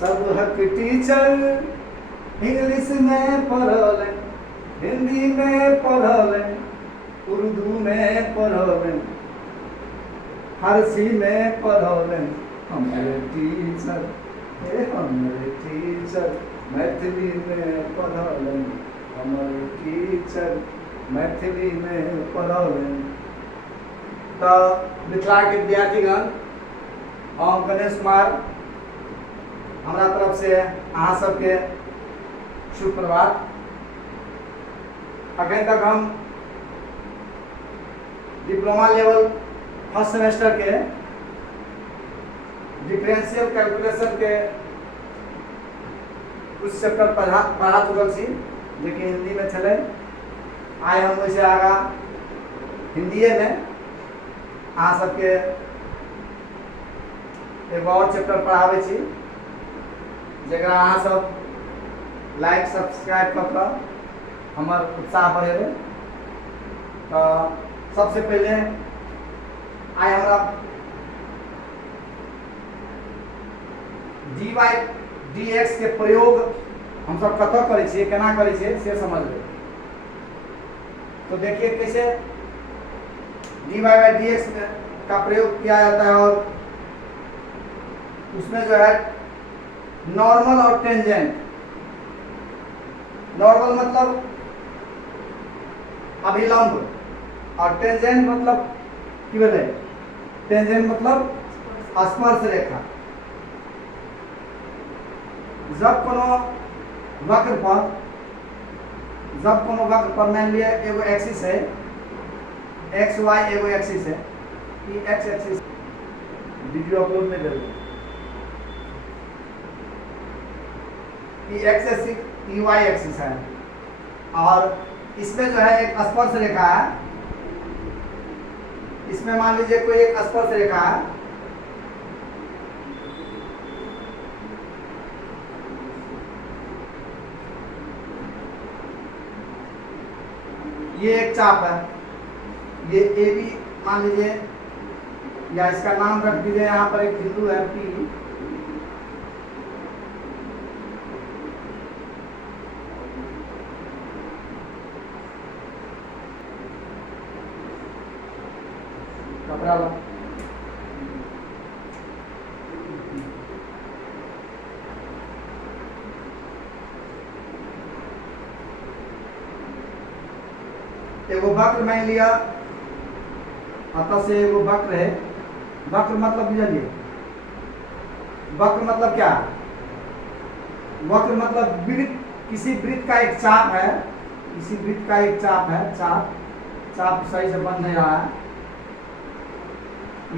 सब हक teacher English में पढ़ल, हिंदी में पढ़ल, उर्दू में पढ़ल, फारसी में पढ़ल। हमारे टीचर हमारे टीचर मैथिली में पढ़ल, हमारे टीचर मैथिली में पढ़ल। तो मिथिला के विद्यार्थीगण, हम गणेश कुमार, हमारा तरफ से अहाँ सबके शुभ प्रभात। अखन तक हम डिप्लोमा लेवल फर्स्ट सेमेस्टर के डिफरेंशियल कैलकुलेशन के कुछ चैप्टर पढ़ा चुकल छी, जो कि हिंदी में चले। आइ हम वैसे आगा हिंदिए में अहाँ सबके एगो और चैप्टर पढ़ावे छी, जकरा अहाँ सब लाइक सब्सक्राइब कर के हमर उत्साह बढ़ेबै। तो सबसे पहले आइ हमरा dy dx के प्रयोग हम सब कतऽ करै छियै, केना करै छियै से समझबै। तो देखिए कैसे dy dx का प्रयोग किया जाता है, और उसमें जो है नॉर्मल और टेंजेंट। नॉर्मल मतलब अभिलंब, और टेंजेंट मतलब की भेलै, टेंजेंट मतलब स्पर्श रेखा। जब कोनो वक्र पर मान लिया एगो एक्सिस है, एक्स वाई एगो एक्सिस है, ये एक्स एक्सिस वीडियो अपलोड में करेंगे, ये एक्स एक्सिस ये वाई एक्सिस है, और इसमें जो है एक स्पर्श रेखा है। इसमें मान लीजिए कोई एक स्पर्श रेखा है, ये एक चाप है, ये ए बी मान लीजिए, या इसका नाम रख दीजिए, यहाँ पर एक बिंदु है पी, कपड़ा लो। एगो वक्र मान लिया, अतः से एगो वक्र है। वक्र मतलब बुझलिए, वक्र मतलब क्या? वक्र मतलब वृत्त, किसी वृत्त का एक चाप है, किसी वृत्त का एक चाप है, चाप सही से बन नहीं रहा है।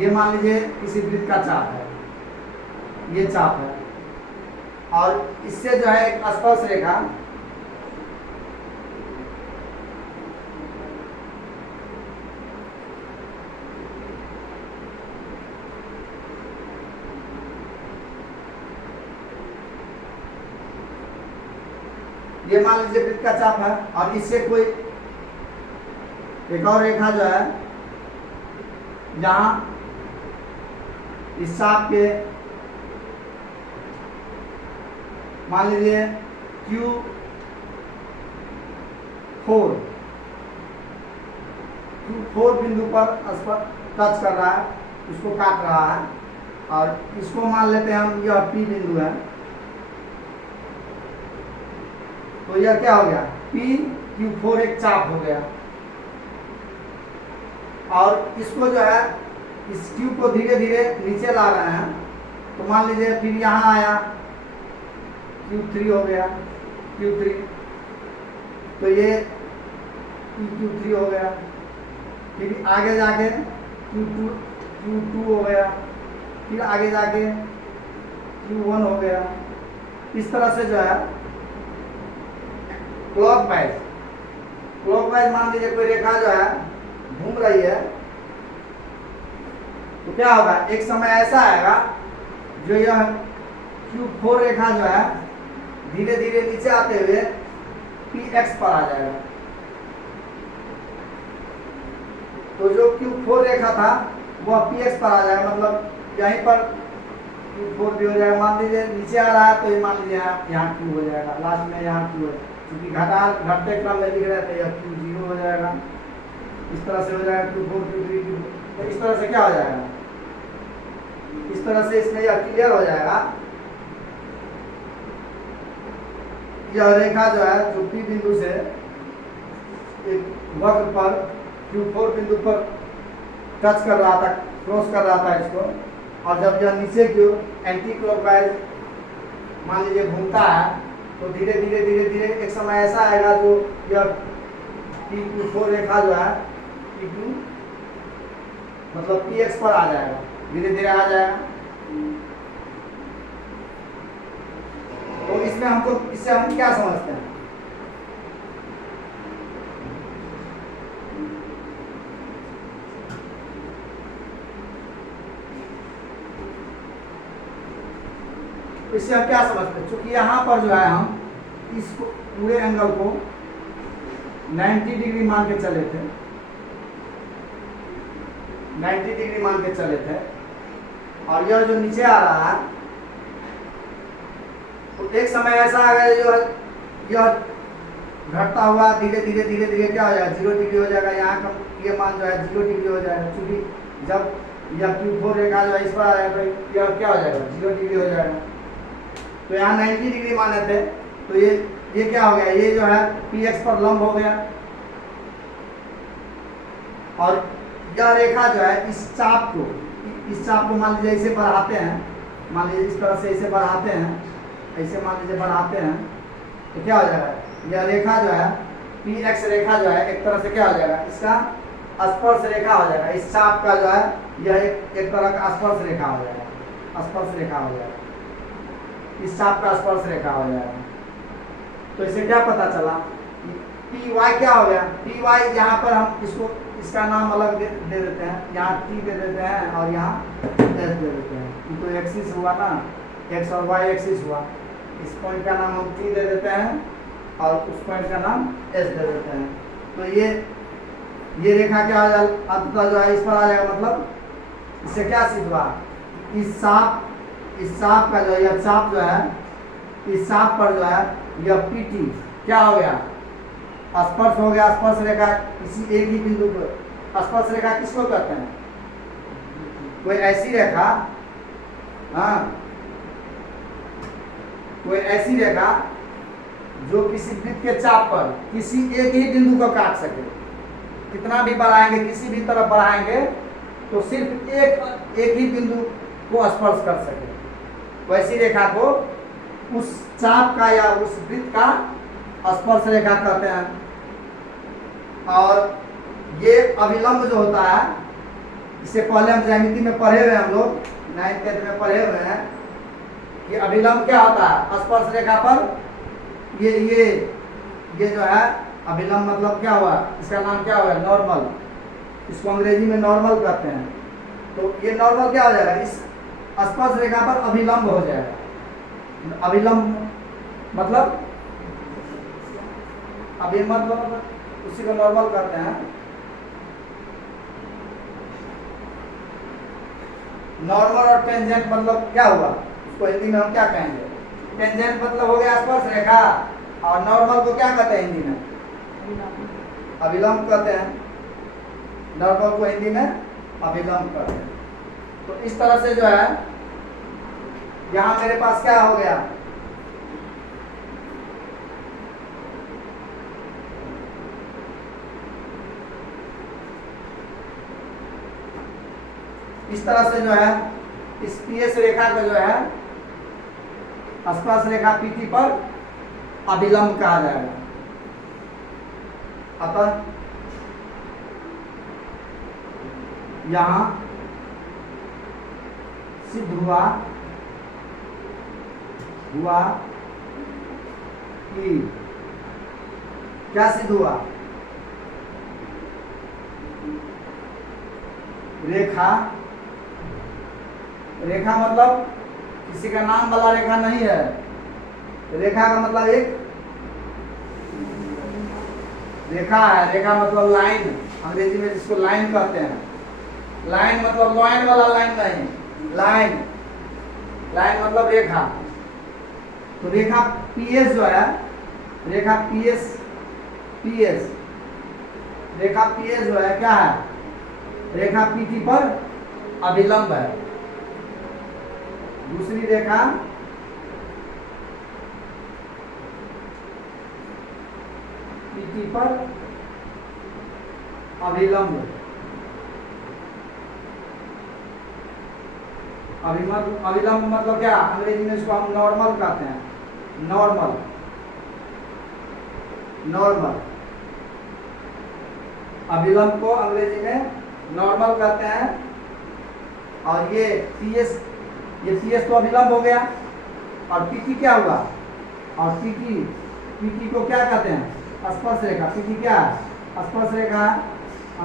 ये मान लीजिए किसी वृत्त का चाप है, ये चाप है, और इससे जो है एक स्पर्श रेखा, ये मान लीजिए वृत्त का चाप है, और इससे कोई एक और रेखा जो है, जहां इस चाप के मान लीजिए Q4 बिंदु पर टच कर रहा है, उसको काट रहा है, और इसको मान लेते हैं हम, यह P बिंदु है। तो यह क्या हो गया, Q4 एक चाप हो गया, और इसको जो है, इस Q को धीरे धीरे नीचे ला रहे हैं। तो मान लीजिए फिर यहाँ आया, Q3 हो गया, Q3, तो ये Q3 हो गया, फिर आगे जाके Q2 हो गया, फिर आगे जाके Q1 हो गया। इस तरह से जो है क्लॉकवाइज मान लीजिए कोई रेखा जो है घूम रही है, तो क्या होगा, एक समय ऐसा आएगा जो यह Q4 रेखा जो है धीरे धीरे नीचे आते हुए PX पर आ जाएगा। तो जो Q4 रेखा था वह PX पर आ जाएगा, मतलब यहीं पर Q4 भी हो जाएगा। मान लीजिए नीचे आ रहा है तो ये मान लीजिए यहाँ Q हो जाएगा, लास्ट में यहाँ Q है, क्योंकि घटते क्रम में लिख रहे थे यह Q0 हो जाएगा। इस तरह से हो जाएगा Q4 Q3 Q4। तो इस तरह से क्या हो जाएगा, इस तरह से इसमें यह क्लियर हो जाएगा। यह रेखा जो है जो P बिंदु से एक वक्र पर Q4 बिंदु पर टच कर रहा था, क्रॉस कर रहा था इसको, और जब यह नीचे की ओर एंटी क्लॉकवाइज मान लीजिए घूमता है तो धीरे धीरे धीरे धीरे एक समय ऐसा आएगा जो यह P4 रेखा जो है P2 मतलब PX पर आ जाएगा, धीरे धीरे आ जाएगा। तो इसमें हमको, इससे हम क्या समझते हैं, इससे हम क्या समझते हैं, क्योंकि यहाँ पर जो है हम इस पूरे एंगल को 90 डिग्री मान के चले थे, 90 डिग्री मान के चले थे, और यह जो नीचे आ रहा है तो एक समय ऐसा आ गया जो यह घटता हुआ धीरे धीरे धीरे धीरे क्या हो जाएगा, 0 डिग्री हो जाएगा। यहाँ का ये मान जो है 0 डिग्री हो जाएगा, क्योंकि जब यह Q4 रेखा जो है इस पर आ जाएगा तो यह क्या हो जाएगा, 0 डिग्री हो जाएगा। तो यहाँ 90 डिग्री माने थे तो ये क्या हो गया, ये जो है PX पर लंब हो गया, और यह रेखा जो है इस चाप को मान लीजिए इसे बढ़ाते हैं, मान लीजिए इस तरह से इसे बढ़ाते हैं, ऐसे मान लीजिए बढ़ाते हैं तो क्या हो जाएगा, यह रेखा जो है PX रेखा जो है एक तरह से क्या हो जाएगा, इसका स्पर्श रेखा हो जाएगा। इस चाप का जो है यह एक तरह का स्पर्श रेखा हो जाएगा, स्पर्श रेखा हो जाएगा, इस चाप का स्पर्श रेखा हो जाएगा। तो इसे क्या पता चला, PY क्या हो गया, PY यहाँ पर हम इसका नाम अलग दे देते हैं, यहाँ T दे देते हैं और यहाँ S दे देते हैं। ये तो एक्सिस हुआ ना, X और Y एक्सिस हुआ, इस पॉइंट का नाम हम T दे देते हैं और उस पॉइंट का नाम S दे देते हैं। तो ये रेखा क्या हो जाएगा, अंततः जो है इस पर आ जाएगा। मतलब इससे क्या सिद्ध हुआ, इस सांप का जो है, यह चाप जो है, इस सांप पर जो है यह PT क्या हो गया, स्पर्श हो गया। स्पर्श रेखा किसी एक ही बिंदु पर, स्पर्श रेखा किसको कहते हैं, कोई ऐसी रेखा, हाँ, कोई ऐसी रेखा जो किसी वृत्त के चाप पर किसी एक ही बिंदु को काट सके। कितना भी बढ़ाएंगे, किसी भी तरफ बढ़ाएंगे तो सिर्फ एक ही बिंदु को स्पर्श कर सके, वैसी रेखा को उस चाप का या उस वृत्त का स्पर्श रेखा कहते हैं। और ये अभिलंब जो होता है, इससे पहले हम ज्यामिति में पढ़े हुए, हम लोग 9th 10th में पढ़े हुए हैं कि अभिलंब क्या होता है, स्पर्श रेखा पर ये जो है अभिलंब, मतलब क्या हुआ, इसका नाम क्या हुआ, नॉर्मल, इसको अंग्रेजी में नॉर्मल कहते हैं। तो ये नॉर्मल क्या हो जाएगा, इस स्पर्श रेखा पर अभिलंब हो जाएगा। अभिलंब मतलब मतलब उसी को नॉर्मल कहते हैं। नॉर्मल और टेंजेंट मतलब क्या हुआ, उसको हिंदी में हम क्या कहेंगे, टेंजेंट मतलब हो गया स्पर्श रेखा, और नॉर्मल को क्या कहते हैं हिंदी में, अभिलंब कहते हैं। नॉर्मल को हिंदी में अभिलंब कहते हैं। तो इस तरह से जो है यहाँ मेरे पास क्या हो गया, इस तरह से जो है इस PS रेखा को जो है स्पर्श रेखा PT पर अभिलंब कहा जाएगा। अतः यहाँ सिद्ध हुआ कि क्या सिद्ध हुआ, रेखा मतलब किसी का नाम वाला रेखा नहीं है। रेखा का मतलब एक रेखा है, रेखा मतलब लाइन, अंग्रेजी में जिसको लाइन कहते हैं। लाइन मतलब लाइन वाला लाइन नहीं, लाइन लाइन मतलब रेखा। तो रेखा पीएस जो है, रेखा पीएस रेखा पीएस जो है क्या है, रेखा पीटी पर अभिलंब है। दूसरी रेखा पीटी पर अभिलंब, अभिलंब मतलब क्या, अंग्रेजी में इसको हम नॉर्मल कहते हैं। नॉर्मल अभिलंब को अंग्रेजी में नॉर्मल कहते हैं। और ये पीएस तो अभिलंब हो गया। और पीटी क्या हुआ, और पीटी को क्या कहते हैं, स्पर्श रेखा। पीटी क्या है, स्पर्श रेखा,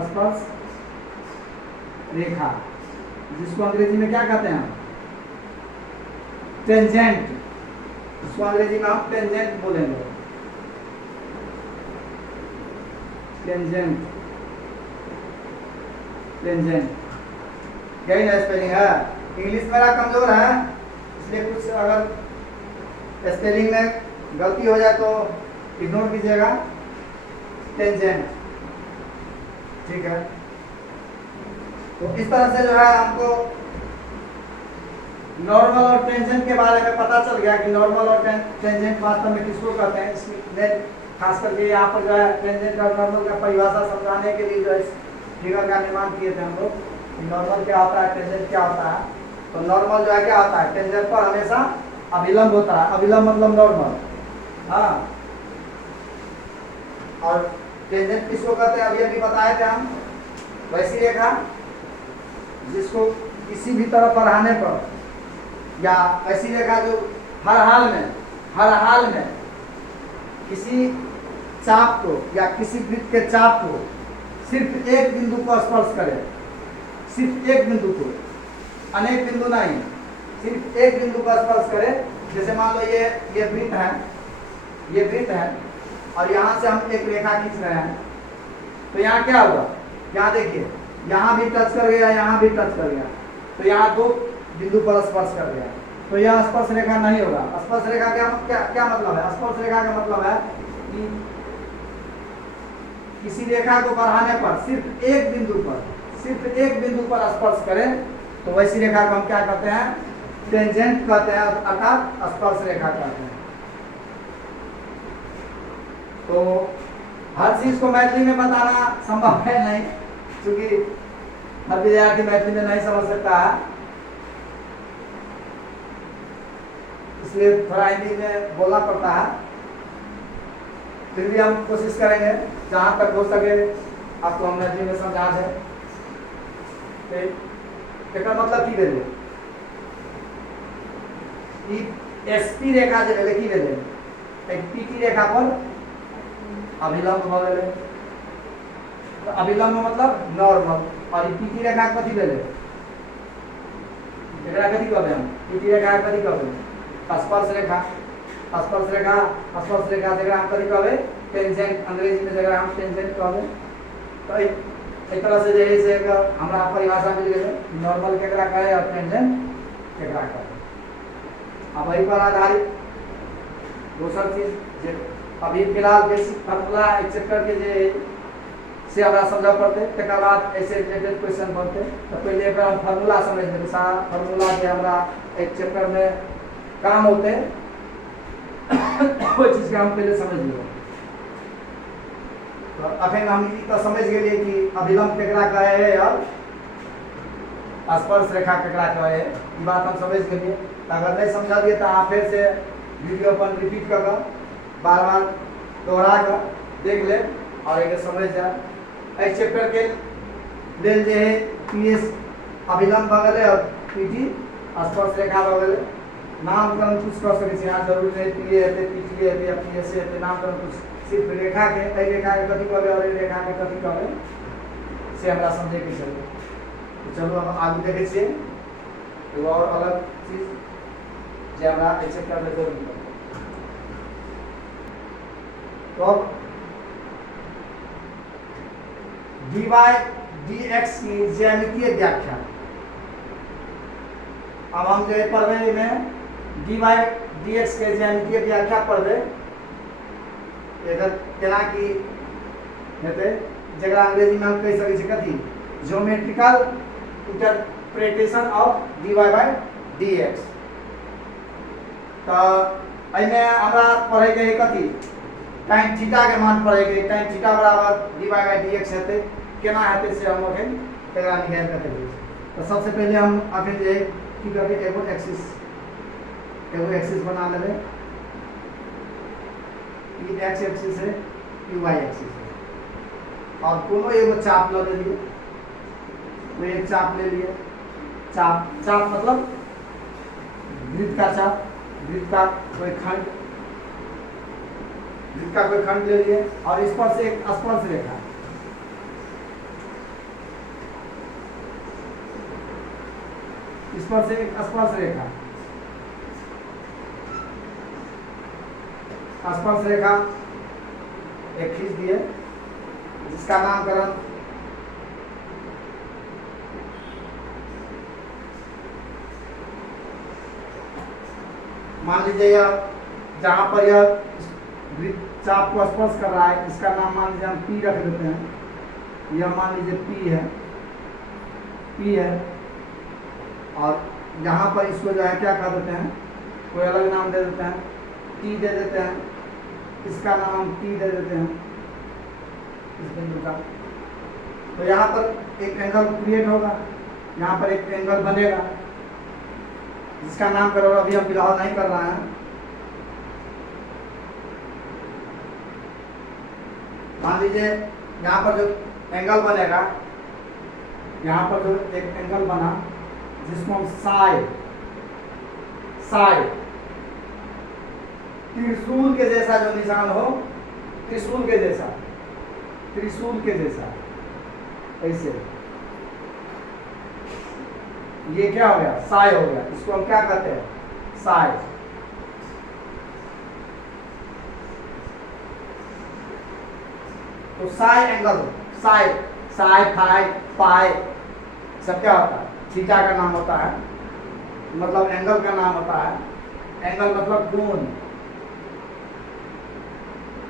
स्पर्श रेखा, जिसको अंग्रेजी में क्या कहते हैं, टेंजेंट। इसको अंग्रेजी में हम टेंजेंट बोलेंगे, टेंजेंट। यही ना स्पेलिंग है। इंग्लिश मेरा कमजोर है, इसलिए कुछ अगर स्पेलिंग में गलती हो जाए तो इग्नोर कीजिएगा। टेंजेंट, ठीक है। तो इस तरह से जो है हमको नॉर्मल और टेंजेंट के बारे में पता चल गया कि नॉर्मल और टेंजेंट वास्तव में किसको कहते हैं। इसमें खास करके यहाँ पर जो है टेंजेंट और नॉर्मल का परिभाषा समझाने के लिए जो है फिगर का निर्माण किए थे हम लोग। नॉर्मल क्या होता है, टेंजेंट क्या होता है। तो नॉर्मल जो है क्या होता है, टेंजेंट पर हमेशा अभिलंब होता है। अभिलंब मतलब नॉर्मल, हाँ। और टेंजेंट किसको कहते हैं, अभी बताए थे हम। वैसी रेखा जिसको किसी भी तरफ बढ़ाने पर, या ऐसी रेखा जो हर हाल में किसी चाप को या किसी वृत्त के चाप को सिर्फ एक बिंदु को स्पर्श करे। सिर्फ एक बिंदु को, अनेक बिंदु नहीं, सिर्फ एक बिंदु को स्पर्श करे। जैसे मान लो ये वृत्त है और यहाँ से हम एक रेखा खींच रहे हैं। तो यहाँ क्या हुआ, यहाँ देखिए, यहाँ भी टच कर गया, यहाँ भी टच कर गया। तो यहाँ दो बिंदु पर स्पर्श कर गया। तो यह स्पर्श रेखा नहीं होगा। स्पर्श रेखा क्या मतलब है, स्पर्श रेखा का मतलब है कि किसी रेखा को बढ़ाने पर सिर्फ एक बिंदु पर स्पर्श करें, तो वैसी रेखा को हम क्या कहते हैं, टेंजेंट कहते हैं, अर्थात स्पर्श रेखा कहते हैं। तो हर चीज को मैथिली में बताना संभव है नहीं, क्योंकि हर विद्यार्थी मैथिली में नहीं समझ सकता है, इसलिए थोड़ा हिंदी में बोलना पड़ता है। फिर भी हम कोशिश करेंगे जहाँ तक हो सके आपको हम मैथिली में समझा दें। एक मतलब की भेले एसपी रेखा जो भेले की भेले, एक पीटी रेखा पर अभिलंब हो गए। तो अभिलंब मतलब नॉर्मल, और पीटी रेखा कथी भेले, एकरा कथी कहबे हम, पीटी रेखा कथी कहबे, स्पर्श रेखा। स्पर्श रेखा जगह हम कथी कहबे, टेंजेंट, अंग्रेजी में जगह हम टेंजेंट कहबे। तो एक तरह से जे से हमरा परिभाषा मिल गेलै, नॉर्मल केकरा कहे और टेंजेंट केकरा कहे। अब एहि पर आधारित दोसर चीज जे अभी फिलहाल बेसिक फार्मूला एक चैप्टर के जे से हमरा समझ पड़ते, तकर बाद ऐसे रिलेटेड क्वेश्चन बनते। तो पहले एक हम फार्मूला समझ लेते, सारा फार्मूला जे हमरा एक चैप्टर में काम होते वो चीज के हम पहले समझ लियो। तो अखन हम ई तो समझ गेलिए कि अभिलंब केकरा कहे है और स्पर्श रेखा केकरा कहे है, ई बात हम समझ गेलिए। अगर नहीं समझलिए तो आप फिर से वीडियो अपन रिपीट कर बार बार दोहरा कर देख ले और एक समझ जाए। इस चैप्टर के लेल जे है पीएस अभिलंब भगल और पीटी स्पर्श रेखा भगल। नामकरण कुछ कर सके छी, यहाँ जरूरी नहीं पीए हेतै, पीटी हेतै या पीएस हेतै, नामकरण कुछ सिर्फ रेखा के, एहि रेखा के कथी कहबे और एहि रेखा के कथी कहबे से हमरा समझे के छै। तो चलो हम आगू देखे छियै एगो और अलग चीज जे हमरा एहि चैप्टर में जरूरी है। तो अब dy dx की ज्यामितीय व्याख्या। अब हम जो है पढ़वे में dy dx के ज्यामितीय व्याख्या पढ़वे एकर केना की हेतै जकरा अंग्रेजी में हम कह सकै छी कथी geometrical interpretation of dy by dx। तो एमे हमरा पढ़े के कथी tan थीटा के मान पढ़े के tan थीटा बराबर dy by dx हेतै केना हेतै से हम अखन एकरा निकाल के देखबै। तो सबसे पहले हम अखन जे की करबै एगो एक्सिस बना लेबै ई x एक्सिस है ई y एक्सिस है और कोनो एगो चाप ले लेलिए वो एक चाप ले लिए चाप मतलब वृत्त का चाप वृत्त का कोई खंड ले लिए और इस पर से एक स्पर्श रेखा इस पर से एक स्पर्श रेखा एक खींच दिए जिसका नामकरण मान लीजिए यह जहां पर यह वृत्त चाप को स्पर्श कर रहा है इसका नाम मान लीजिए हम P रख देते हैं। यह मान लीजिए P है और यहाँ पर इसको जो है क्या कर देते हैं कोई अलग नाम दे देते हैं T दे देते हैं इसका नाम हम T दे देते हैं इस बिंदु का। तो यहाँ पर एक एंगल क्रिएट होगा यहाँ पर एक एंगल बनेगा जिसका नाम करो अभी हम फिलहाल नहीं कर रहे हैं। मान लीजिए यहाँ पर जो एंगल बनेगा यहाँ पर जो एक एंगल बना जिसको हम साई त्रिशूल के जैसा जो निशान हो त्रिशूल के जैसा ऐसे ये क्या हो गया साई हो गया। इसको हम क्या कहते हैं साई। तो साई एंगल साई फाई पाई सब क्या होता है थीटा का नाम होता है मतलब एंगल का नाम होता है। एंगल मतलब कोण।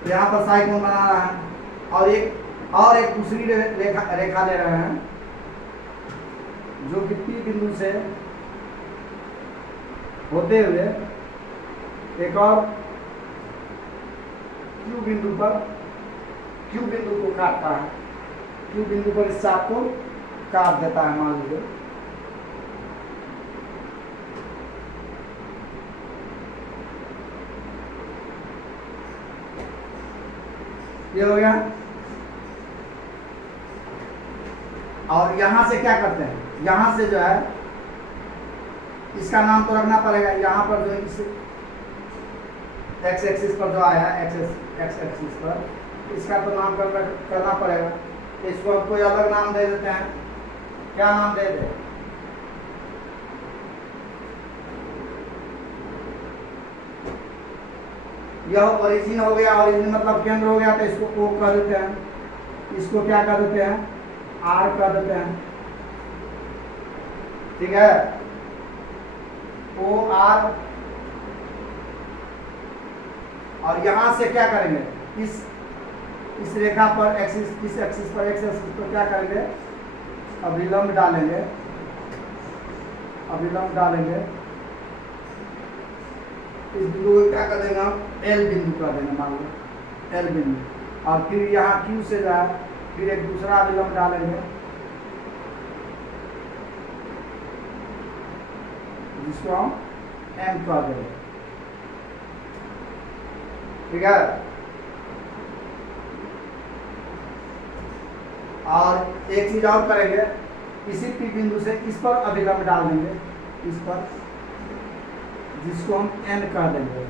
यहाँ पर साई कोण बना रहा है और एक दूसरी रेखा ले रहे हैं जो कि P बिंदु से होते हुए एक और Q बिंदु को काटता है। Q बिंदु पर इस चाप को काट देता है मान लीजिए। ये हो गया। और यहां से क्या करते हैं यहाँ से जो है इसका नाम तो रखना पड़ेगा। यहाँ पर जो इस एक्स एक्सिस पर जो आया एक्स एक्सिस पर इसका तो नाम करना पड़ेगा। इसको हम कोई अलग नाम दे देते हैं। क्या नाम दे दे यह ओरिजिन हो गया। ओरिजिन मतलब केंद्र हो गया तो इसको O कर देते हैं। इसको क्या कर देते हैं R कर देते हैं। ठीक है OR और यहां से क्या करेंगे इस रेखा पर इस एक्सिस पर एक्स एक्सिस पर क्या करेंगे अभिलंब डालेंगे इस बिंदु को क्या कर देंगे हम L बिंदु कर देंगे मान लो L बिंदु। और फिर यहाँ Q से जाए फिर एक दूसरा अभिलंब डालेंगे जिसको हम M कर देंगे। ठीक है और एक चीज और करेंगे इसी P बिंदु से इस पर अभिलंब डाल देंगे इस पर जिसको हम N कर देंगे।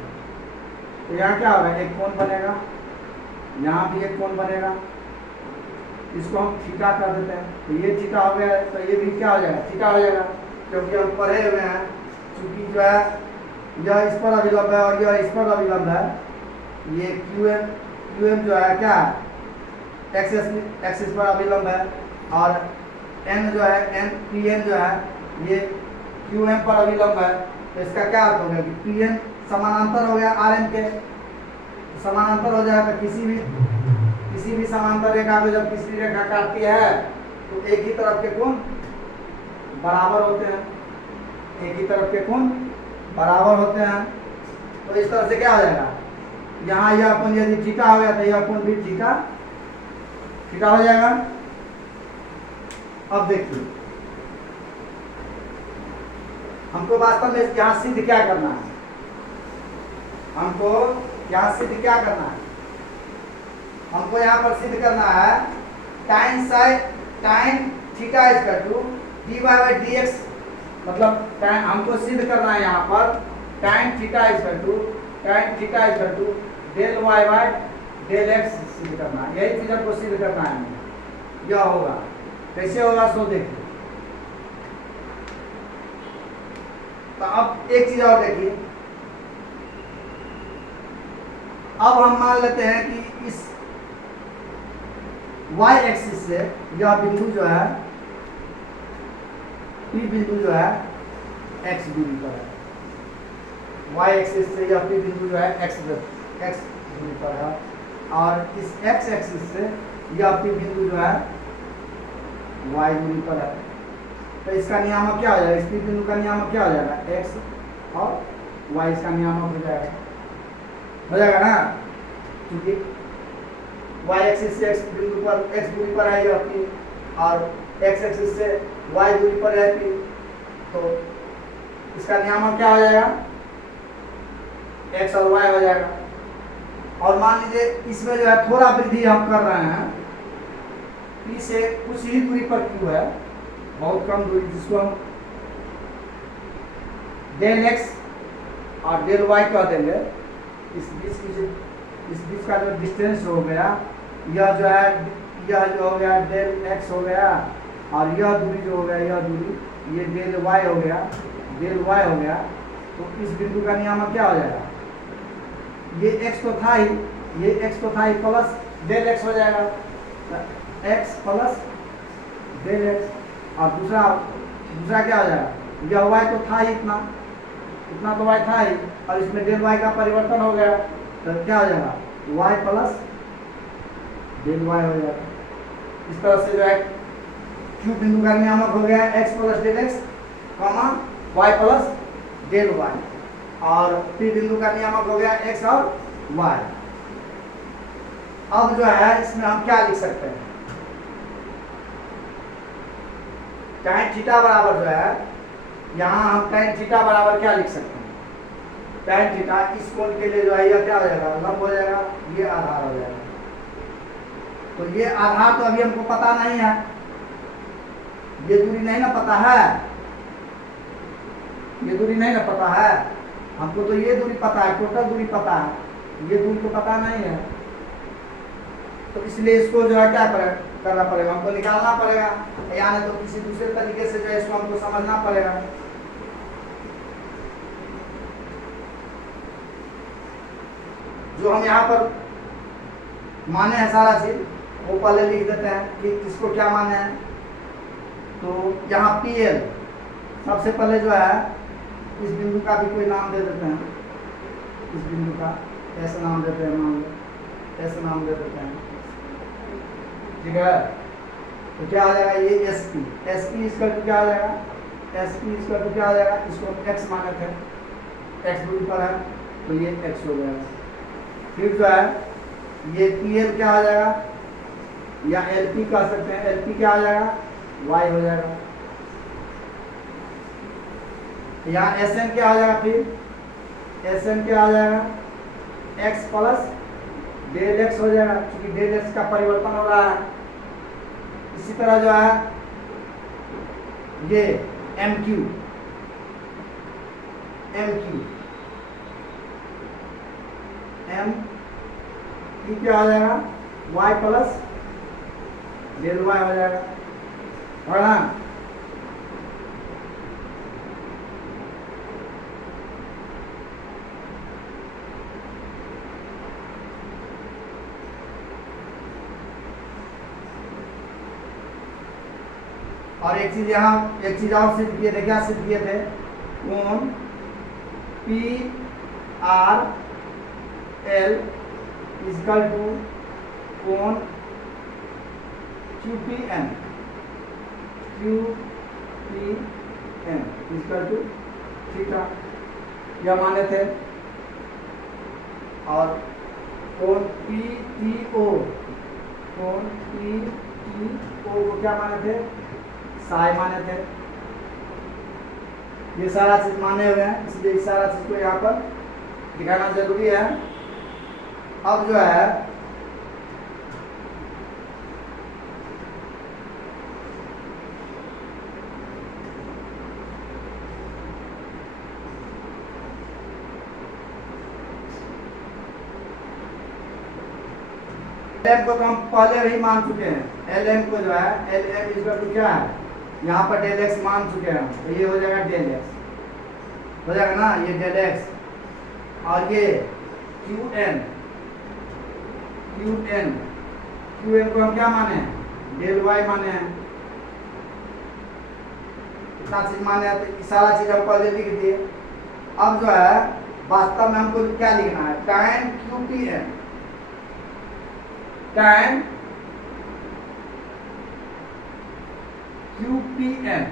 तो यहाँ क्या होगा एक कोण बनेगा यहाँ भी एक कोण बनेगा इसको हम थीटा कर देते हैं। तो ये थीटा हो गया तो ये भी क्या हो जाएगा थीटा हो जाएगा क्योंकि हम पढ़े हुए हैं चूंकि जो है यह इस पर अभिलंब है और यह इस पर अभिलंब है। ये QM जो है क्या एक्सिस पर अभिलंब है और N जो है PN जो है ये क्यू एम पर अभिलंब है, तो इसका क्या अर्थ हो गया कि पी एन समानांतर हो गया आर एम के, तो समानांतर हो जाएगा। किसी भी समांतर रेखा को जब तीसरी रेखा काटती है तो एक ही तरफ के कोण बराबर होते हैं, एक ही तरफ के कोण बराबर होते हैं। तो इस तरह से क्या हो जाएगा, यहाँ यह कोण यदि थीटा हो गया तो यह कोण भी थीटा हो जाएगा। अब देखिए हमको वास्तव में यहाँ सिद्ध क्या करना है, हमको यहाँ सिद्ध क्या करना है, हमको यहाँ पर सिद्ध करना है tan theta equal to dy by dx, मतलब हमको सिद्ध करना है यहाँ पर tan theta equal to del y by del x सिद्ध करना है। यही चीज हमको सिद्ध करना है, यह होगा। कैसे होगा सो देखिए। तो अब एक चीज और देखिए, अब हम मान लेते हैं कि इस y एक्सिस से यह बिंदु जो है P बिंदु जो है x दूरी पर है, y एक्सिस से यह P बिंदु जो है x दूरी पर है, और इस x एक्सिस से यह P बिंदु जो है y दूरी पर है। तो इसका नियामक क्या हो जाएगा, इस P बिंदु का नियामक क्या हो जाएगा, x और y इसका नियामक हो जाएगा ना, क्योंकि y एक्सिस से x बिंदु पर x दूरी पर है यह P, और x एक्सिस से y दूरी पर है P, तो इसका नियामक क्या हो जाएगा, x और y हो जाएगा। और मान लीजिए इसमें जो है थोड़ा वृद्धि हम कर रहे हैं, P से कुछ ही दूरी पर Q है, बहुत कम दूरी, जिसको हम डेल x और डेल y कह देंगे। इस बीच का जो डिस्टेंस हो गया, यह जो है यह जो हो गया डेल x हो गया, और यह दूरी जो हो गया यह दूरी ये डेल y हो गया। तो इस बिंदु का नियामक क्या हो जाएगा, ये x तो था ही, प्लस डेल x हो जाएगा, x प्लस डेल x, और दूसरा क्या हो जाएगा, यह y तो था ही, इतना तो y था ही, और इसमें डेल y का परिवर्तन हो गया, तो क्या हो जाएगा, y प्लस डेल y हो जाएगा। इस तरह से जो है Q बिंदु का नियामक हो गया x plus del x, y plus del y, और P बिंदु का नियामक हो गया x और y। अब जो है इसमें हम क्या लिख सकते हैं, tan थीटा बराबर जो है, यहाँ हम tan थीटा बराबर क्या लिख सकते हैं, tan थीटा इस कोण के लिए जो है यह क्या हो जाएगा, लंब हो जाएगा, ये आधार हो जाएगा। तो ये आधार तो अभी हमको पता नहीं है, ये दूरी नहीं ना पता है, ये दूरी नहीं ना पता है हमको, तो ये दूरी पता है, टोटल दूरी पता है, ये दूरी तो पता नहीं है। तो इसलिए इसको जो है क्या करना पड़ेगा, हमको निकालना पड़ेगा, यानी तो किसी दूसरे तरीके से जो है इसको हमको समझना पड़ेगा। जो हम यहाँ पर माने हैं सारा चीज, वो पहले लिख देते हैं कि किसको क्या माने हैं। तो यहाँ PL सबसे पहले जो है इस बिंदु का भी कोई नाम दे देते हैं, इस बिंदु का ऐसा नाम देते हैं, मान लो ऐसा नाम दे देते हैं, ठीक है। तो क्या आ जाएगा, ये SP इसका क्या आ जाएगा, SP इसका क्या आ जाएगा, इसको x माने थे, x दूरी पर है तो ये x हो जाएगा। फिर जो है ये PL क्या आ जाएगा, या LP कह सकते हैं, LP क्या आ जाएगा, y हो जाएगा। यहाँ SN क्या आ जाएगा, फिर SN क्या आ जाएगा, x प्लस डेल x हो जाएगा, क्योंकि डेल x का परिवर्तन हो रहा है। इसी तरह जो है ये MQ क्या हो जाएगा, y प्लस डेल y हो जाएगा, और ना और एक चीज यहाँ, एक चीज और सिद्ध किए थे। क्या सिद्ध किए थे? कोण P R L equal to कोण Q P N, Q P N equal to theta, यह माने थे। और कोण पी टी ओ, कोण पी टी ओ को क्या माने थे? साई माने थे। ये सारा चीज माने हुए हैं, इसलिए इस सारा चीज को यहाँ पर दिखाना जरूरी है। अब जो है एल को तो हम पहले ही मान चुके हैं। एल एम को जो है, एल एम इजकल टू क्या है, यहाँ पर डेल एक्स मान चुके हैं, तो ये हो जाएगा डेल एक्स, हो जाएगा ना, ये डेल एक्स। और ये Q N, Q N, Q N को हम क्या माने हैं? डेल वाई माने हैं। इतना चीज माने हैं, तो सारा चीज हम पहले लिख दिए। अब जो है वास्तव में हमको क्या लिखना है? tan Q P N, tan Q P N,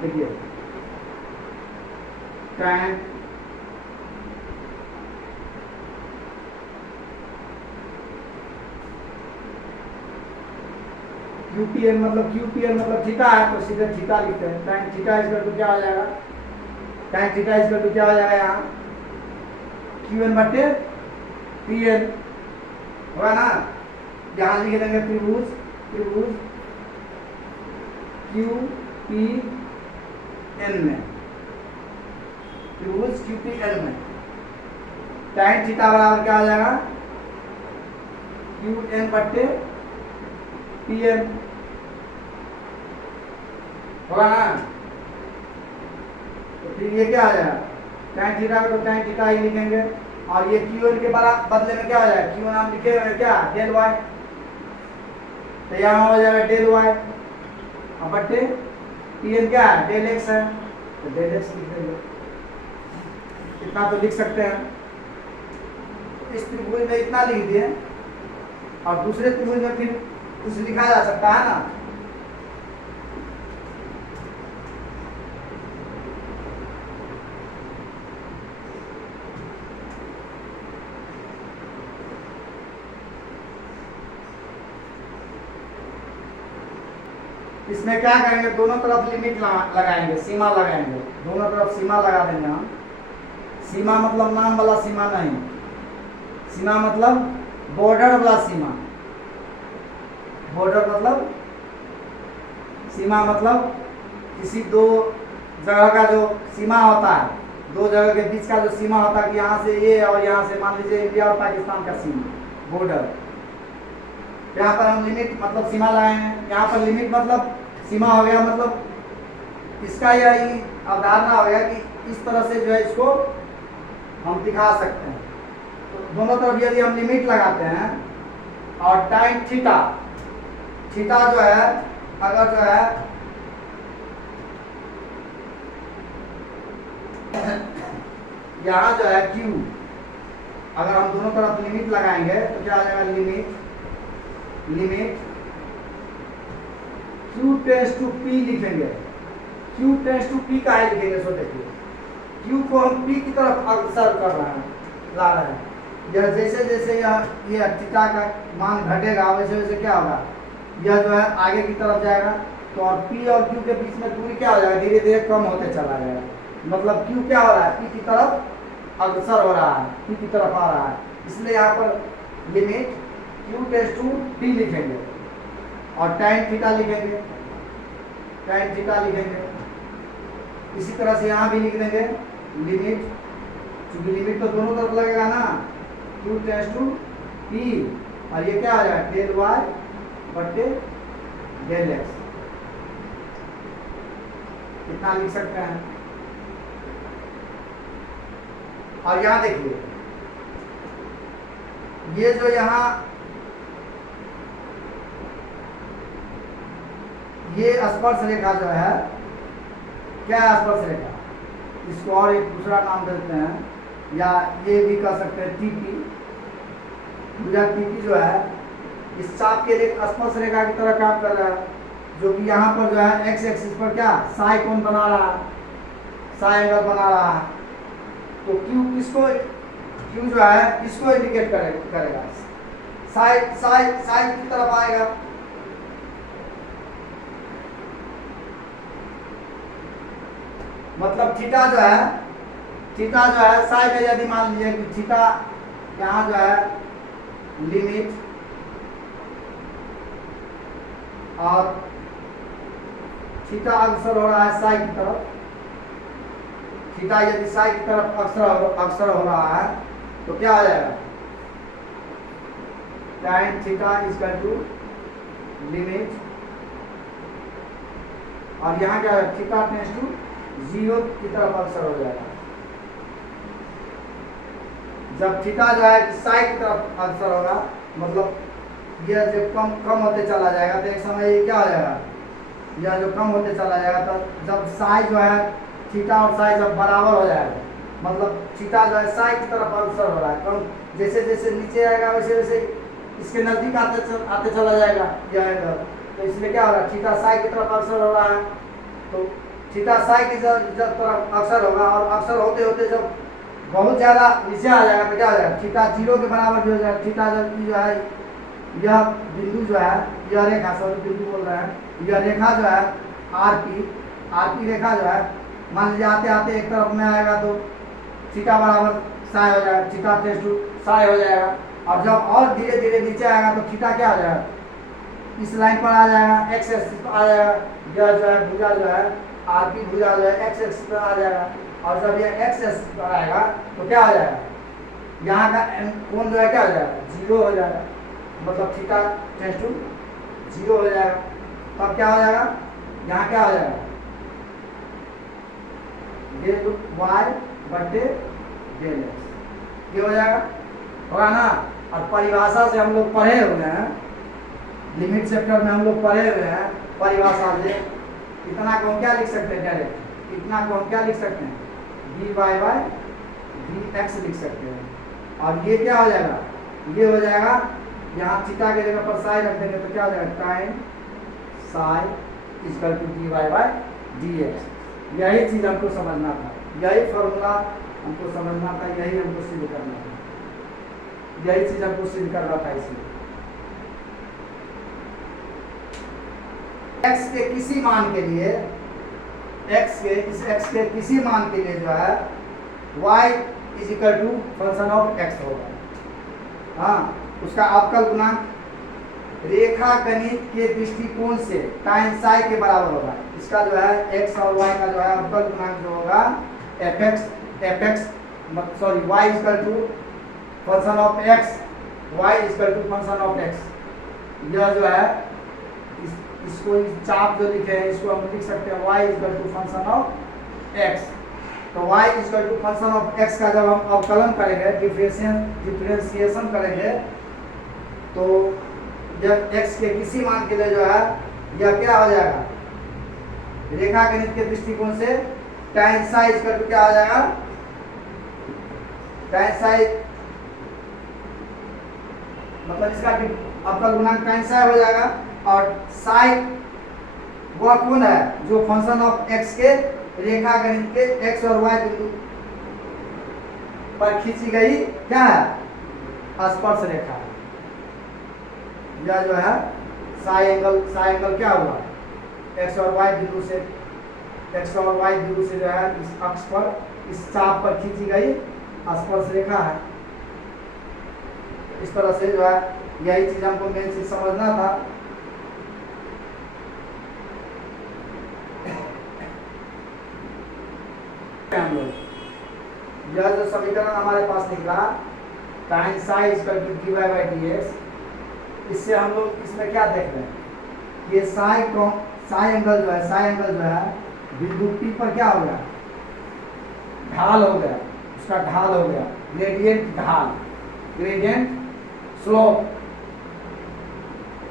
देखिए tan QPN मतलब QPN मतलब थीटा है, तो सीधे थीटा लिखते हैं। tan थीटा इजकल टू क्या हो जाएगा? tan थीटा इजकल टू क्या हो जाएगा? यहाँ QN बटे PN होगा ना। यहाँ लिख देंगे त्रिभुज, त्रिभुज QPN में, त्रिभुज QPN में tan थीटा बराबर क्या हो जाएगा? QN बटे PN होगा ना। तो फिर ये क्या आ जाएगा? tan थीटा को तो tan थीटा ही लिखेंगे, और ये QN के बदले में क्या हो जाएगा? QN हम लिखे हुए क्या? डेल वाई, तो यहाँ हो जाएगा डेल वाई, और बट्टे PN क्या है? डेल एक्स है, तो डेल एक्स लिख देंगे। इतना तो लिख सकते हैं। इस त्रिभुज में इतना लिख दिए, और दूसरे त्रिभुज में फिर कुछ लिखा जा सकता है ना। इसमें क्या करेंगे? दोनों तरफ लिमिट लगाएंगे, सीमा लगाएंगे, दोनों तरफ सीमा लगा देंगे हम। सीमा मतलब नाम वाला सीमा नहीं, सीमा मतलब बॉर्डर वाला सीमा। बॉर्डर मतलब, सीमा मतलब किसी दो जगह का जो सीमा होता है, दो जगह के बीच का जो सीमा होता है, कि यहाँ से ये और यहाँ से मान लीजिए इंडिया और पाकिस्तान का सीमा, बॉर्डर। यहाँ पर हम लिमिट मतलब सीमा लाए हैं। यहाँ पर लिमिट मतलब सीमा हो गया, मतलब इसका यही अवधारणा हो गया कि इस तरह से जो है इसको हम दिखा सकते हैं। तो दोनों तरफ यदि हम लिमिट लगाते हैं, और टाइम थीटा, थीटा जो है अगर जो है यहाँ जो है Q, अगर हम दोनों तरफ लिमिट लगाएंगे तो क्या आ जाएगा? Limit, limit Q tends to P लिखेंगे। Q टेंस टू P का है लिखेंगे। सो देखिए Q को हम P की तरफ अग्रसर कर रहे हैं, ला रहे हैं। यह जैसे जैसे ये थीटा का मान घटेगा, वैसे वैसे क्या होगा? यह जो है आगे की तरफ जाएगा, तो और P और Q के बीच में दूरी क्या हो जाएगा? धीरे धीरे कम होते चला जाएगा। मतलब Q क्या हो रहा है? P की तरफ अग्रसर हो रहा है, P की तरफ आ रहा है। इसलिए यहाँ पर limit Q tends to P लिखेंगे, और tan थीटा लिखेंगे, tan थीटा लिखेंगे। इसी तरह से यहाँ भी लिख देंगे लिमिट, क्योंकि लिमिट तो दोनों तरफ लगेगा ना, Q टेंस टू P, और ये क्या आ जाएगा? डेल वाई बटे डेल एक्स। कितना लिख सकते हैं? और यहाँ देखिए, ये जो यहाँ ये स्पर्श रेखा जो है, क्या है स्पर्श रेखा, इसको और एक दूसरा नाम देते हैं, या ये भी कह सकते हैं टीपी। भुजा टीपी जो है इस चाप के एक स्पर्श रेखा की तरह काम कर रहा है, जो कि यहाँ पर जो है एक्स एक्सिस पर क्या साई कोण बना रहा है, साई एंगल बना रहा है। तो क्यू किसको, क्यू जो है किसको इंडिकेट करेगा, साई साई साई की तरफ आएगा। मतलब थीटा जो है, थीटा जो है साई में यदि मान लीजिए कि थीटा यहाँ जो है लिमिट और थीटा अग्रसर हो रहा है साई की तरफ, थीटा यदि साई की तरफ अग्रसर हो रहा है तो क्या हो जाएगा, tan theta equal to limit, और यहाँ क्या है थीटा टेंड्स टू 0 की तरफ अग्रसर हो जाएगा। जब थीटा जो है साई की तरफ अग्रसर होगा, मतलब यह जो कम होते चला जाएगा तो एक समय ये क्या हो जाएगा, यह जो कम होते चला जाएगा, तो जब साई जो है थीटा और साई जब बराबर हो जाएगा, मतलब थीटा जो है साई की तरफ अग्रसर हो रहा है, कम जैसे जैसे नीचे आएगा वैसे वैसे इसके नजदीक आते चला जाएगा यह एंगल। तो इसलिए क्या हो रहा है, थीटा साई की तरफ अग्रसर हो रहा है, तो थीटा साई की जब तरफ अग्रसर होगा, और अग्रसर होते होते जब बहुत ज़्यादा नीचे आ जाएगा तो क्या हो जाएगा, थीटा 0 के बराबर भी हो जाएगा। थीटा जब जो है यह बिंदु जो है, यह रेखा, सॉरी बिंदु बोल रहे हैं, यह रेखा जो है आरपी रेखा जो है, मान लीजिए आते आते एक तरफ में आएगा तो थीटा बराबर साई हो जाएगा, थीटा टेंड्स टू साई हो जाएगा। और जब और धीरे धीरे नीचे आएगा तो थीटा क्या हो जाएगा, इस लाइन पर आ जाएगा, एक्स एक्सिस पर आ जाएगा। यह जो है भुजा जो है आरपी भुजा जो है एक्स एक्सिस पर आ जाएगा, और जब यह एक्स एक्सिस पर आएगा तो क्या हो जाएगा, यहाँ का कोण जो है क्या हो जाएगा, 0 हो जाएगा, मतलब थीटा टेंड्स टू 0 हो जाएगा। तब क्या हो जाएगा, यहाँ क्या हो जाएगा, डेल वाई बटे डेल एक्स, ये हो जाएगा, होगा ना। और परिभाषा से हम लोग पढ़े हुए हैं, लिमिट चैप्टर में हम लोग पढ़े हुए हैं परिभाषा से, इतना को हम क्या लिख सकते हैं डायरेक्ट, इतना को हम क्या लिख सकते हैं, d y by d x लिख सकते हैं। और ये क्या हो जाएगा, ये हो जाएगा, यहाँ थीटा के जगह पर साई रख देंगे तो क्या हो जाएगा, time psi equal to d y by d x. यही चीज़ हमको समझना था, यही फॉर्मूला हमको समझना था, यही हमको सिद्ध करना था, यही चीज़ हमको सिद्ध करना था। इसलिए x के किसी मान के लिए, x के किसी मान के लिए जो है y is equal to function of x होगा। हाँ, उसका अवकल गुणांक रेखा गणित के दृष्टिकोण से tan साई के बराबर होगा। इसका जो है x और y का जो है अवकल गुणांक जो होगा fx sorry y is equal to function of x, y is equal to function of x। यह जो है इसको चाप जो लिखे हैं इसको हम लिख सकते हैं y equal to function of x। तो y equal to function of x का जब हम अवकलन करेंगे, डिफरेंशिएशन करेंगे, तो जब x के किसी मान के लिए जो है यह क्या हो जाएगा, रेखा गणित के दृष्टिकोण से tan साई इक्वल टू क्या हो जाएगा, tan साई मतलब इसका अवकल गुणांक tan साई हो जाएगा। और साई वह कोण है जो फंक्शन ऑफ x के रेखा गणित के x और y बिंदु पर खींची गई क्या है, स्पर्श रेखा। यह जो है साई एंगल क्या हुआ, x और y बिंदु से, x और y बिंदु से जो है इस अक्ष पर, इस चाप पर खींची गई स्पर्श रेखा है। इस तरह से जो है यही चीज हमको मेन चीज समझना था। हम लोग यह जो समीकरण हमारे पास निकला tan psi equal to dy by dx, इससे हम लोग इसमें क्या देख रहे हैं, ये साई एंगल जो है बिंदु P पर क्या हो गया, ढाल हो गया, उसका ढाल हो गया, ग्रेडियंट स्लोप,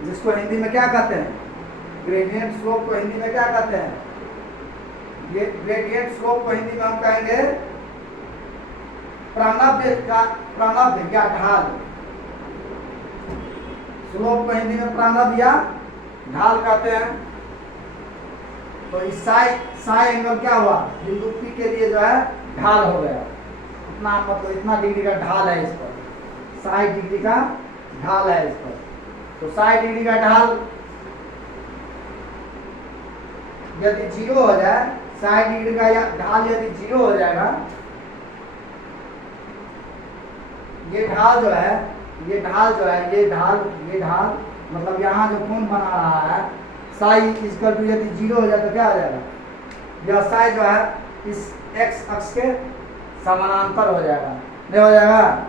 जिसको हिंदी में क्या कहते हैं, ग्रेडियंट स्लोप को हिंदी में क्या कहते हैं? ये ग्रेडियंट स्लोप को हिंदी में हम कहेंगे प्रणव या ढाल। स्लोप को हिंदी में प्रणव या ढाल कहते हैं। तो इस साई एंगल क्या हुआ? बिंदु P के लिए जो है ढाल हो गया। इतना मतलब इतना डिग्री का ढाल है इस पर, 60 डिग्री का ढाल है इस पर। तो 60 डिग्री का ढाल यदि 0 हो जाए, 60 डिग्री का या ढाल यदि 0 हो जाएगा, ये ढाल जो है ये ढाल मतलब यहाँ जो कोण बना रहा है साई इक्वल टू यदि 0 हो जाए तो क्या हो जाएगा? यह साई जो है इस x अक्ष के समानांतर हो जाएगा, नहीं हो जाएगा?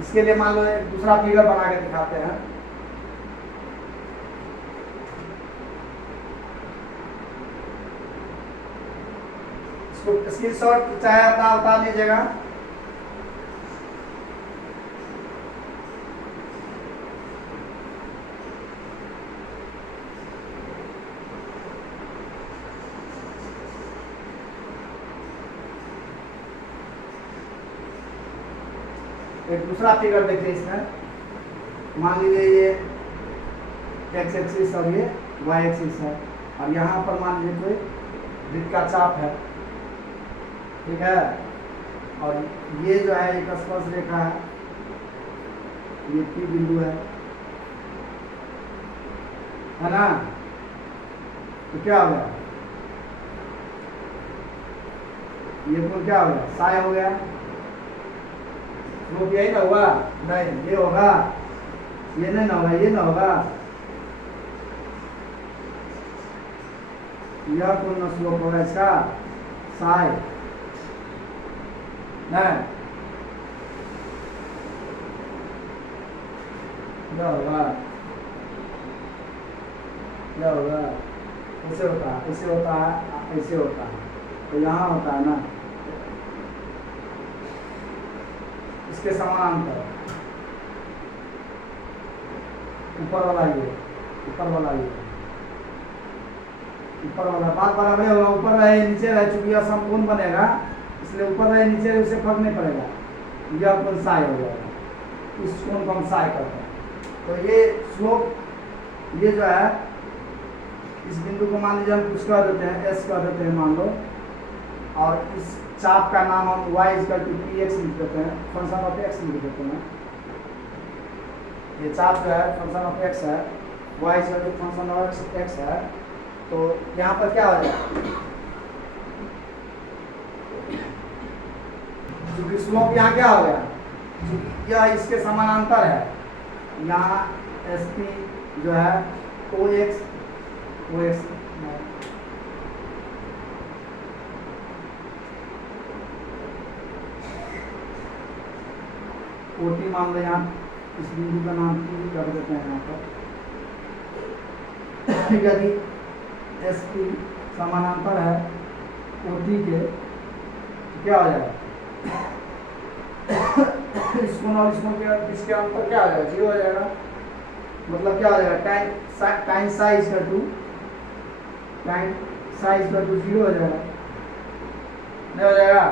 इसके लिए मान लो एक दूसरा फिगर बना के दिखाते हैं। इसको स्क्रीनशॉट चाहे अपना उतार लीजिएगा। एक दूसरा फिगर देखिए इसमें, मान लीजिए ये एक्स एक्सिस और ये वाई एक्सिस है, और यहाँ पर मान लीजिए कोई वृत्त का चाप है, ठीक है, और ये जो है एक स्पर्श रेखा है, ये P बिंदु है ना? तो क्या हो गया? ये कोण क्या हो गया? साई हो गया। स्लोप यही ना होगा? नहीं, ये होगा, ये नहीं ना होगा, ये ना होगा। यह कोण स्लोप होगा इसका साई, नहीं क्या होगा? क्या होगा? ऐसे होता है, ऐसे होता है, ऐसे होता है, तो यहाँ होता है ना इसके समानांतर ऊपर वाला ये, ऊपर वाला ये, ऊपर वाला बात बराबर होगा। ऊपर रहे नीचे रहे, चूंकि यह समकोण बनेगा इसलिए ऊपर रहे नीचे रहे उसे फर्क नहीं पड़ेगा, यह कोण साई हो जाएगा। इस कोण को हम साई करते हैं। तो ये स्लोप, ये जो है इस बिंदु को मान लीजिए हम कुछ कर देते हैं, एस कर देते हैं मान लो, और इस चाप का नाम हम y इक्वल टू px लिख देते हैं, फंक्शन ऑफ x लिख देते हैं। ये चाप जो है फंक्शन ऑफ x है, y equal to function of x है। तो यहाँ पर क्या हो जाएगा? क्योंकि स्लोप यहाँ क्या हो गया? यह इसके समानांतर है, यहाँ SP जो है OX OT मान लो, यहाँ इस बिंदु का नाम T कर देते हैं यहाँ पर। यदि SP समानांतर है OT के, क्या हो जाएगा? इस कोण और इस कोण के इसके अंतर क्या हो जाएगा? 0 हो जाएगा। मतलब क्या हो जाएगा? tan साई इक्वल टू 0 हो जाएगा, नहीं हो जाएगा?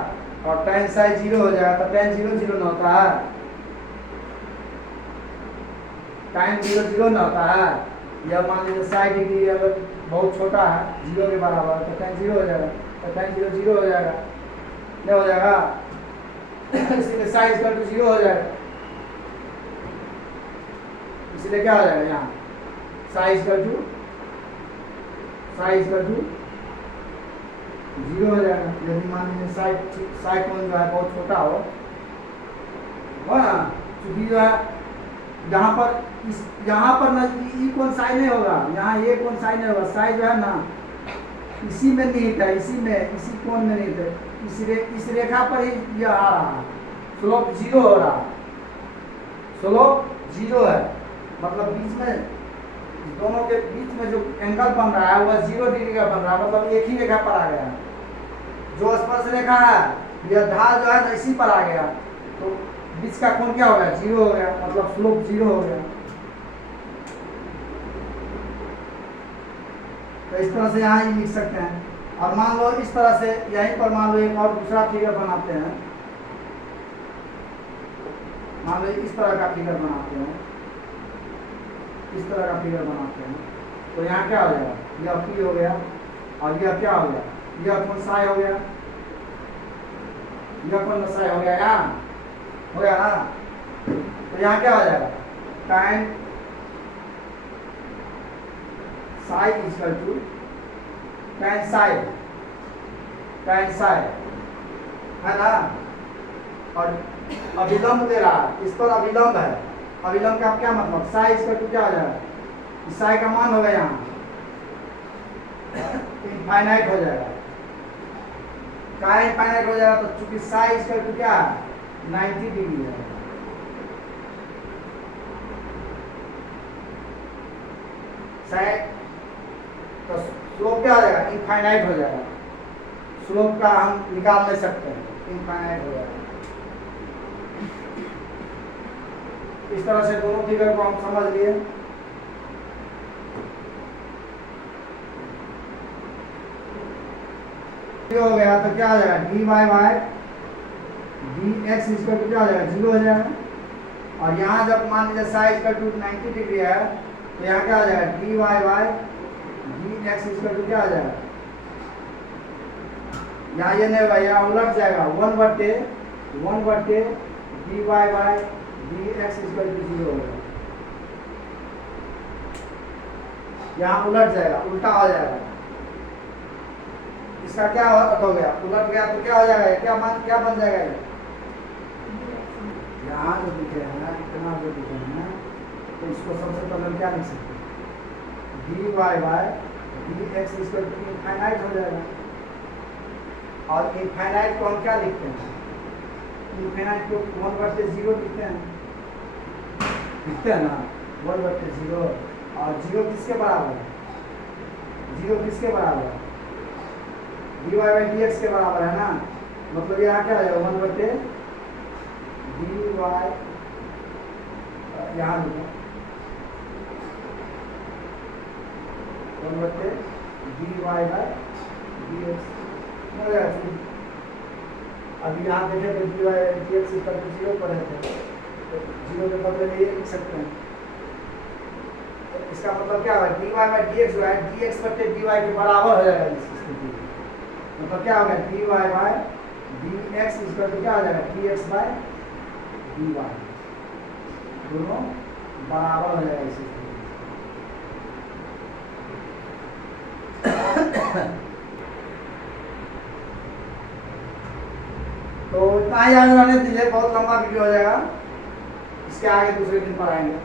और tan साई 0 हो जाएगा, तो tan 0 0 ना होता है, tan 0 0 ना होता है। यह मान लीजिए 60 डिग्री अगर बहुत छोटा है 0 के बराबर, तो tan 0 हो जाएगा, तो tan 0 0 हो जाएगा, नहीं हो जाएगा? इसलिए साई इक्वल टू 0 हो जाएगा। इसलिए क्या हो जाएगा? यहाँ साई इक्वल टू 0 हो जाएगा। यदि मान लीजिए साई कोण जो है बहुत छोटा हो ना, चूंकि जो है यहाँ पर ना ई कोण साई नहीं होगा, यहाँ ये कोण साई नहीं होगा। साई जो है ना इसी में निहित है, इसी कोण में निहित है। इस रेखा पर ही यह आ रहा है, स्लोप 0 हो रहा है, स्लोप 0 है। मतलब बीच में, दोनों के बीच में जो एंगल बन रहा है वह 0 डिग्री का बन रहा है, मतलब एक ही रेखा पर आ गया। जो स्पर्श रेखा है यह ढाल जो है ना इसी पर आ गया, तो बीच का कोण क्या हो गया? 0 हो गया, मतलब स्लोप 0 हो गया। तो इस तरह से यहाँ ही लिख सकते हैं। और मान लो इस तरह से यहीं पर मान लो एक और दूसरा फिगर बनाते हैं, मान लो इस तरह का फिगर बनाते हैं, इस तरह का फिगर बनाते हैं, तो यहाँ क्या हो जाएगा, यह पी हो गया और यह क्या हो गया, यह कौन सा हो गया, यह कौन सा हो गया, यहाँ हो गया ना। तो यहाँ क्या हो जाएगा, tan psi equal to tan psi है ना। और अभिलंब दे रहा है, इस पर अभिलंब है, अभिलंब का क्या मतलब, psi इक्वल टू क्या हो जाएगा, psi का मान होगा यहाँ इनफाइनाइट हो जाएगा, क्या इनफाइनाइट हो जाएगा, तो चूंकि psi इक्वल टू क्या है 90 डिग्री है, तो स्लोप क्या हो जाएगा, इनफाइनाइट हो जाएगा, स्लोप का हम निकाल नहीं सकते हैं, इनफाइनाइट हो जाएगा। इस तरह से दोनों फिगर को हम समझ लिए। हो गया तो क्या हो जाएगा, d y by d x equal to क्या हो जाएगा, 0 हो जाएगा। और यहाँ जब मान लीजिए साई इक्वल टू 90 डिग्री है, तो यहाँ क्या हो जाएगा, d y by d x equal to क्या हो जाएगा, यहाँ ये नहीं होगा, यहाँ उलट जाएगा, 1/1 d y by d x equal to 0 होगा, यहाँ उलट जाएगा, उल्टा हो जाएगा। इसका क्या हो गया, उलट गया तो क्या हो जाएगा, क्या मान क्या बन जाएगा, यहाँ जो दिखे हैं इतना जो दिखे हैं, तो इसको सबसे पहले हम क्या लिख सकते हैं, d y by d x equal to infinite हो जाएगा। और इनफाइनाइट को हम क्या लिखते हैं, इनफाइनाइट को 1/0 लिखते हैं ना, 1/0। और 0 किसके बराबर है, 0 किसके बराबर है, d y by d x के बराबर है ना, मतलब यहाँ क्या हो जाएगा, 1/dy, यहाँ लिखो 1/dy बाई dx हो जाएगा। अभी यहाँ देखें तो dy dx इक्वल टू 0 पर है, तो 0 के बदले में ये लिख सकते हैं। तो इसका मतलब क्या है, dy बाई dx जो है dx बटे dy के बराबर हो जाएगा इस स्थिति में। मतलब क्या होगा, dy by dx equal to क्या हो जाएगा, dx बाई dy, दोनों बराबर हो जाएगा इसी स्थिति तो इतना ही याद रहने दीजिए, बहुत लंबा वीडियो हो जाएगा, इसके आगे दूसरे दिन पर आएंगे।